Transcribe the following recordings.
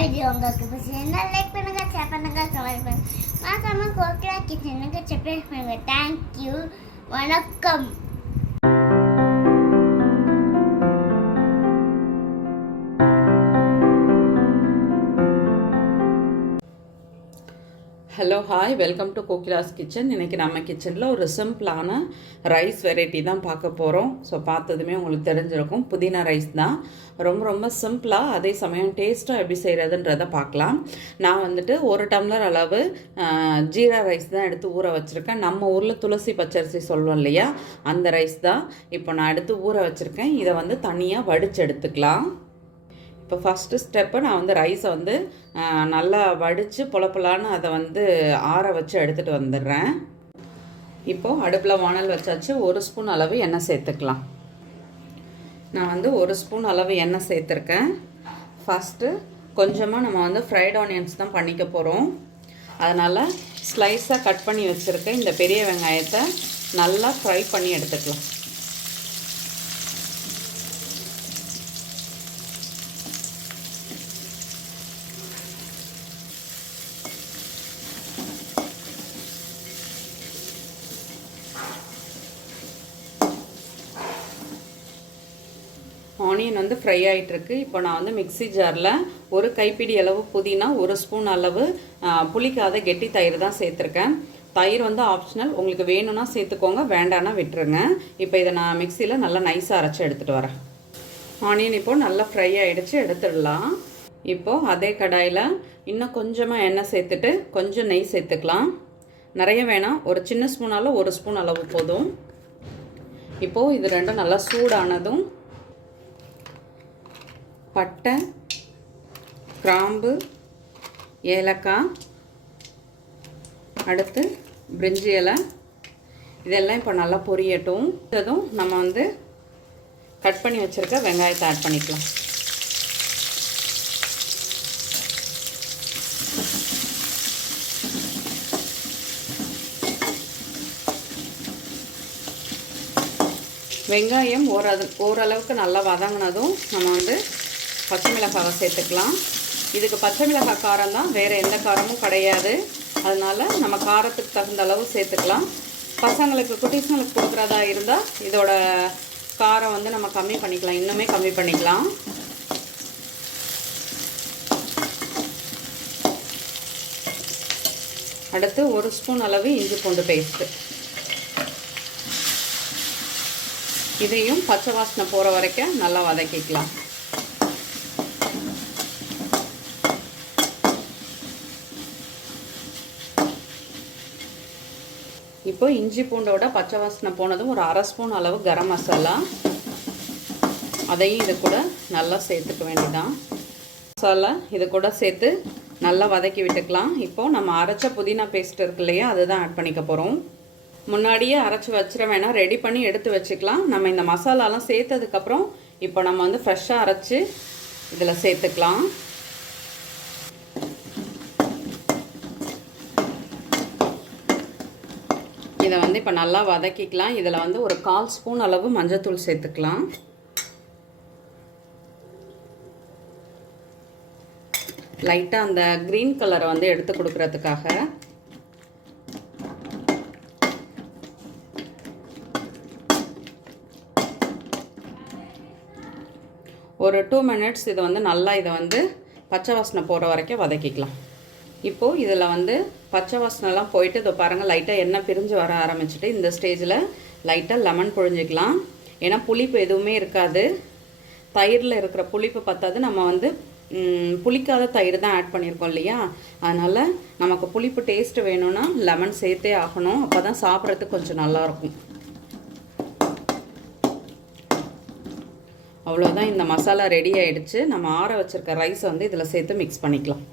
Video உங்களுக்கு பிடிச்சிருந்தா like பண்ணுங்க, ஷேர் பண்ணுங்க, கமெண்ட் பண்ணுங்க. மறக்காம கோகிலா கிச்சனுக்கு சப்ஸ்கிரைப் பண்ணுங்க. தேங்க்யூ, வணக்கம். Hello hi, welcome to Kokila's kitchen. இன்றைக்கி நம்ம கிச்சனில் ஒரு சிம்பிளான ரைஸ் வெரைட்டி தான் பார்க்க போகிறோம். ஸோ பார்த்ததுமே உங்களுக்கு தெரிஞ்சிருக்கும், புதினா ரைஸ் தான். ரொம்ப ரொம்ப சிம்பிளாக, அதே சமயம் டேஸ்ட்டாக எப்படி செய்கிறதுன்றதை பார்க்கலாம். நான் வந்துட்டு 1 டம்ளர் அளவு ஜீரா ரைஸ் தான் எடுத்து ஊற வச்சுருக்கேன். நம்ம ஊரில் துளசி பச்சரிசி சொல்லுவோம் இல்லையா, அந்த ரைஸ் தான் இப்போ நான் எடுத்து ஊற வச்சுருக்கேன். இதை வந்து தனியாக வடித்து எடுத்துக்கலாம். இப்போ ஃபஸ்ட்டு ஸ்டெப்பு நான் வந்து ரைஸை வந்து நல்லா வடித்து பொலப்பலான்னு அதை வந்து ஆற வச்சு எடுத்துகிட்டு வந்துடுறேன். இப்போது அடுப்பில் வானல் வச்சாச்சு. 1 ஸ்பூன் அளவு எண்ணெய் சேர்த்துக்கலாம். நான் வந்து 1 ஸ்பூன் அளவு எண்ணெய் சேர்த்துருக்கேன். ஃபஸ்ட்டு கொஞ்சமாக நம்ம வந்து ஃப்ரைட் ஆனியன்ஸ் தான் பண்ணிக்க போகிறோம். அதனால் ஸ்லைஸாக கட் பண்ணி வச்சுருக்கேன் இந்த பெரிய வெங்காயத்தை நல்லா ஃப்ரை பண்ணி எடுத்துக்கலாம். ஆனியன் வந்து ஃப்ரை ஆகிட்டுருக்கு. இப்போ நான் வந்து மிக்ஸி ஜாரில் 1 கைப்பிடி அளவு புதினா, 1 ஸ்பூன் அளவு புளிக்காத கெட்டி தயிர் தான் சேர்த்துருக்கேன். தயிர் வந்து ஆப்ஷனல், உங்களுக்கு வேணும்னா சேர்த்துக்கோங்க, வேண்டான்னா விட்டுருங்க. இப்போ இதை நான் மிக்சியில் நல்லா நைஸாக அரைச்சி எடுத்துகிட்டு வரேன். ஆனியன் இப்போது நல்லா ஃப்ரை ஆகிடுச்சு, எடுத்துடலாம். இப்போது அதே கடாயில் இன்னும் கொஞ்சமாக எண்ணெய் சேர்த்துட்டு கொஞ்சம் நெய் சேர்த்துக்கலாம். நிறைய வேணாம், ஒரு சின்ன ஸ்பூனால் 1 ஸ்பூன் அளவு போதும். இப்போது இது ரெண்டும் நல்லா சூடானதும் பட்டை, கிராம்பு, ஏலக்காய், அடுத்து பிரிஞ்சி இலை, இதெல்லாம் இப்போ நல்லா பொரியட்டும். இதுவும் நம்ம வந்து கட் பண்ணி வச்சுருக்க வெங்காயத்தை ஆட் பண்ணிக்கலாம். வெங்காயம் ஓரளவுக்கு நல்லா வதங்கினதும் நம்ம வந்து பச்சை மிளகாவை சேர்த்துக்கலாம். இதுக்கு பச்சை மிளகாய் காரம் தான், வேறு எந்த காரமும் கிடையாது. அதனால் நம்ம காரத்துக்கு தகுந்த அளவு சேர்த்துக்கலாம். பசங்களுக்கு, குட்டீஸ்ங்களுக்கு கொடுக்குறதா இருந்தால் இதோட காரம் வந்து நம்ம கம்மி பண்ணிக்கலாம், இன்னுமே கம்மி பண்ணிக்கலாம். அடுத்து 1 ஸ்பூன் அளவு இஞ்சி பூண்டு பேஸ்ட்டு, இதையும் பச்சை வாசனை போகிற வரைக்கும் நல்லா வதக்கிக்கலாம். இப்போ இஞ்சி பூண்டோட பச்சை வாசனை போனதும் ஒரு 1/2 ஸ்பூன் அளவு கரம் மசாலா, அதையும் இது கூட நல்லா சேர்த்துக்க வேண்டியதான். மசாலா இது கூட சேர்த்து நல்லா வதக்கி விட்டுக்கலாம். இப்போது நம்ம அரைச்ச புதினா பேஸ்ட் இருக்கு இல்லையா, அதுதான் ஆட் பண்ணிக்க போகிறோம். முன்னாடியே அரைச்சி வச்சிட வேணாம், ரெடி பண்ணி எடுத்து வச்சுக்கலாம். நம்ம இந்த மசாலாலாம் சேர்த்ததுக்கப்புறம் இப்போ நம்ம வந்து ஃப்ரெஷ்ஷாக அரைச்சி இதில் சேர்த்துக்கலாம். இதை வந்து இப்போ நல்லா வதக்கிக்கலாம். இதில் வந்து ஒரு 1/4 ஸ்பூன் அளவு மஞ்சத்தூள் சேர்த்துக்கலாம். லைட்டாக அந்த க்ரீன் கலரை வந்து எடுத்து கொடுக்கறதுக்காக. ஒரு 2 மினிட்ஸ் இதை வந்து நல்லா இதை வந்து பச்சை வாசனை போகிற வரைக்கும் வதக்கிக்கலாம். இப்போது இதில் வந்து பச்சை வாசனைலாம் போயிட்டு இதை பாருங்கள், லைட்டாக எண்ணெய் பிரிஞ்சு வர ஆரம்பிச்சுட்டு இந்த ஸ்டேஜில் லைட்டாக லெமன் புழிஞ்சிக்கலாம். ஏன்னா புளிப்பு எதுவுமே இருக்காது, தயிரில் இருக்கிற புளிப்பு பத்தாது. நம்ம வந்து புளிக்காத தயிர் தான் ஆட் பண்ணியிருக்கோம் இல்லையா, அதனால் நமக்கு புளிப்பு டேஸ்ட்டு வேணும்னா லெமன் சேர்த்தே ஆகணும். அப்போ தான் சாப்பிட்றதுக்கு கொஞ்சம் நல்லாயிருக்கும். அவ்வளோதான், இந்த மசாலா ரெடி ஆகிடுச்சு. நம்ம ஆற வச்சுருக்க ரைஸை வந்து இதில் சேர்த்து மிக்ஸ் பண்ணிக்கலாம்.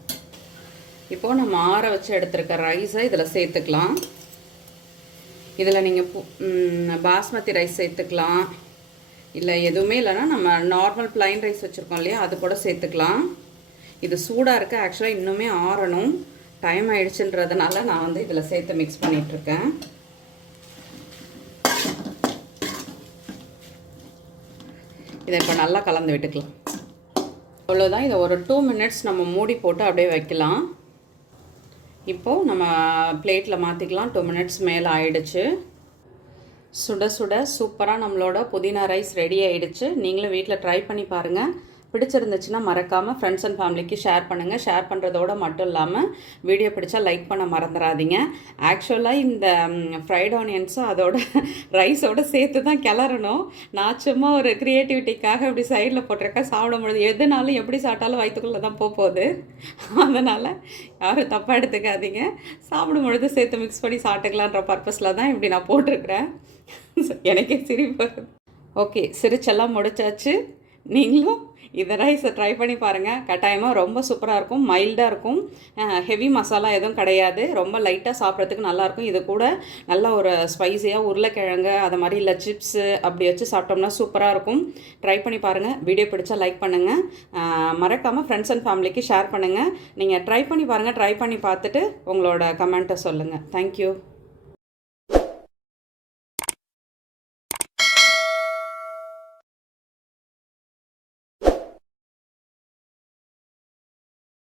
இப்போது நம்ம ஆற வச்சு எடுத்துருக்க ரைஸை இதில் சேர்த்துக்கலாம். இதில் நீங்கள் பாஸ்மதி ரைஸ் சேர்த்துக்கலாம், இல்லை எதுவுமே இல்லைன்னா நம்ம நார்மல் ப்ளைன் ரைஸ் வச்சுருக்கோம் இல்லையா, அது கூட சேர்த்துக்கலாம். இது சூடாக இருக்குது, ஆக்சுவலாக இன்னுமே ஆறணும், டைம் ஆகிடுச்சுன்றதுனால நான் வந்து இதில் சேர்த்து மிக்ஸ் பண்ணிகிட்ருக்கேன். இதை இப்போ நல்லா கலந்து விட்டுக்கலாம். அவ்வளோதான். இதை ஒரு 2 மினிட்ஸ் நம்ம மூடி போட்டு அப்படியே வைக்கலாம். இப்போது நம்ம பிளேட்டில் மாற்றிக்கலாம். 2 மினிட்ஸ் மேலே ஆயிடுச்சு. சுட சுட சூப்பராக நம்மளோட புதினா ரைஸ் ரெடி ஆகிடுச்சு. நீங்களும் வீட்டில் ட்ரை பண்ணி பாருங்கள். பிடிச்சிருந்துச்சுன்னா மறக்காமல் ஃப்ரெண்ட்ஸ் அண்ட் ஃபேமிலிக்கு ஷேர் பண்ணுங்கள். ஷேர் பண்ணுறதோடு மட்டும் இல்லாமல் வீடியோ பிடிச்சா லைக் பண்ண மறந்துடாதீங்க. ஆக்சுவலாக இந்த ஃப்ரைட் ஆனியன்ஸும் அதோட ரைஸோடு சேர்த்து தான் கிளறணும். நான் சும்மா ஒரு க்ரியேட்டிவிட்டிக்காக இப்படி சைடில் போட்டிருக்கேன். சாப்பிடும்பொழுது எதுனாலும் எப்படி சாப்பிட்டாலும் வயிற்றுக்குள்ளே தான் போகுது. அதனால் யாரும் தப்பாக எடுத்துக்காதீங்க. சாப்பிடும்பொழுது சேர்த்து மிக்ஸ் பண்ணி சாப்பிட்டுக்கலான்ற பர்பஸில் தான் இப்படி நான் போட்டிருக்கிறேன். எனக்கே சிரிப்பு வருது. ஓகே, சிரிச்செல்லாம் முடிச்சாச்சு. நீங்களும் இந்த ரைஸை ட்ரை பண்ணி பாருங்கள். கட்டாயமாக ரொம்ப சூப்பராக இருக்கும். மைல்டாக இருக்கும். ஹெவி மசாலா எதுவும் கிடையாது. ரொம்ப லைட்டாக சாப்பிட்றதுக்கு நல்லாயிருக்கும். இது கூட நல்லா ஒரு ஸ்பைஸியாக உருளைக்கிழங்கு அது மாதிரி இல்லை சிப்ஸு அப்படி வச்சு சாப்பிட்டோம்னா சூப்பராக இருக்கும். ட்ரை பண்ணி பாருங்கள். வீடியோ பிடிச்சா லைக் பண்ணுங்கள். மறக்காமல் ஃப்ரெண்ட்ஸ் அண்ட் ஃபேமிலிக்கு ஷேர் பண்ணுங்கள். நீங்கள் ட்ரை பண்ணி பாருங்கள். ட்ரை பண்ணி பார்த்துட்டு உங்களோட கமெண்ட்டை சொல்லுங்கள். தேங்க்யூ.